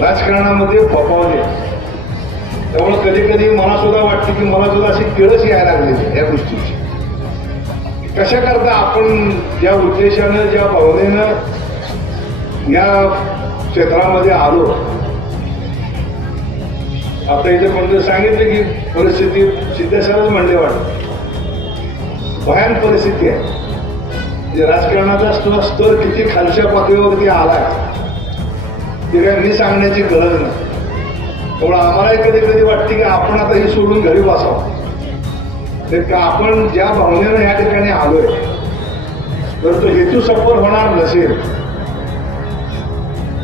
राजकारणामध्ये फोपावले। त्यामुळे कधी कधी मला सुद्धा वाटतं की मला सुद्धा अशी किळस यायला लागलेली या गोष्टीची। कशा करता आपण ज्या उद्देशानं ज्या भावनेनं या क्षेत्रामध्ये आलो, आता इथे कोणतं सांगितलं की परिस्थिती सिद्धेश्वरच म्हणले वाटत भयान परिस्थिती आहे। जे राजकारणाचा स्तर किती खालच्या पातळीवरती आलाय ते काय मी सांगण्याची गरज नाही। त्यामुळे आम्हाला कधी कधी वाटते की आपण आता हे सोडून घरी बसावं, का आपण ज्या भावनेनं या ठिकाणी आलोय तर तो हेतू सफल होणार नसेल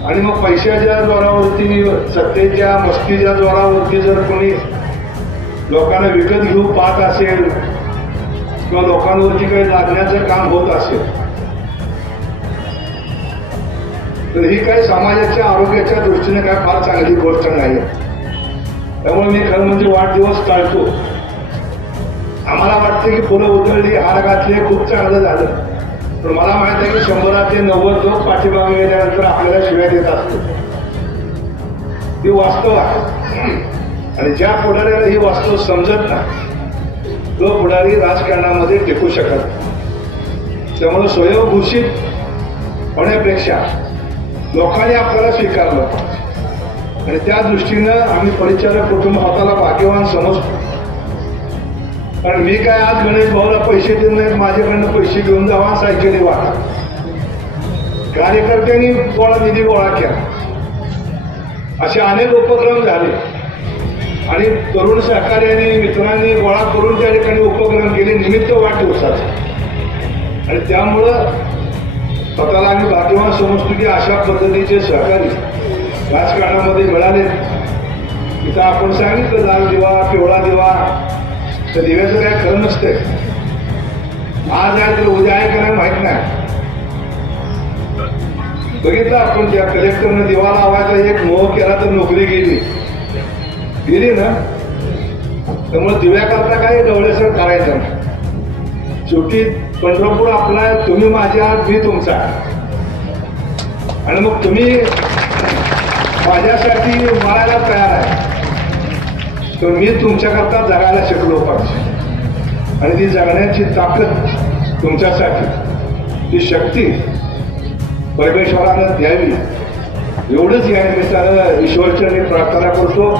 आणि मग पैशाच्या जोरावरती सत्तेच्या मस्तीच्या जोरावरती जर कोणी लोकांना विकत घेऊ पाहत असेल किंवा लोकांवरती काही लादण्याचं काम होत असेल तर ही काही समाजाच्या आरोग्याच्या दृष्टीने काय फार चांगली गोष्ट नाही। त्यामुळे मी खरं म्हणजे वाढदिवस टाळतो। आम्हाला वाटतं की फुलं उधळली हार घातले खूप चांगलं झालं, पण मला माहित आहे की 100 ते 90 लोक पाठीमागे गेल्यानंतर आपल्याला शिव्या देत असतो। ती वास्तव आहे आणि ज्या पुढाऱ्याला ही वास्तव समजत नाही तो पुढारी राजकारणामध्ये टिकू शकत नाही। त्यामुळे स्वयंघोषित होण्यापेक्षा लोकांनी आपल्याला स्वीकारलं आणि त्या दृष्टीनं आम्ही परिचारक कुटुंब हाताला भाग्यवान समजतो। कारण मी काय आज गणेश भाऊला पैसे देत नाहीत, माझ्याकडनं पैसे घेऊन जावा सायकली वाटा। कार्यकर्त्यांनी निधी गोळा केला, असे अनेक उपक्रम झाले आणि तरुण सहकार्याने मित्रांनी गोळा करून त्या ठिकाणी उपक्रम केले निमित्त वाढदिवसाचे। आणि त्यामुळं स्वतःला आम्ही भाग्यवान समजतो की अशा पद्धतीचे सहकारी राजकारणामध्ये मिळाले। इथं आपण सांगितलं लाल दिवा पिवळा दिवा, तर दिव्याचं काय खरं नसतंय। आज आहे तर उद्या आहे का नाही माहित नाही। बघितलं आपण त्या कलेक्टरनं दिवा लावायचा एक मोह केला तर नोकरी गेली ना। त्यामुळे दिव्याकरता काही डवळेसर करायचं नाही। शेवटी पंढरपूर आपला आहे, तुम्ही माझे आहात मी तुमचा आहे आणि मग तुम्ही माझ्यासाठी मरायला तयार आहे तर मी तुमच्याकरता जगायला शिकलो पाहिजे आणि ती जगण्याची ताकद तुमच्यासाठी ती शक्ती परमेश्वरानं द्यावी एवढंच या निमित्तानं ईश्वरचरणी प्रार्थना करतो।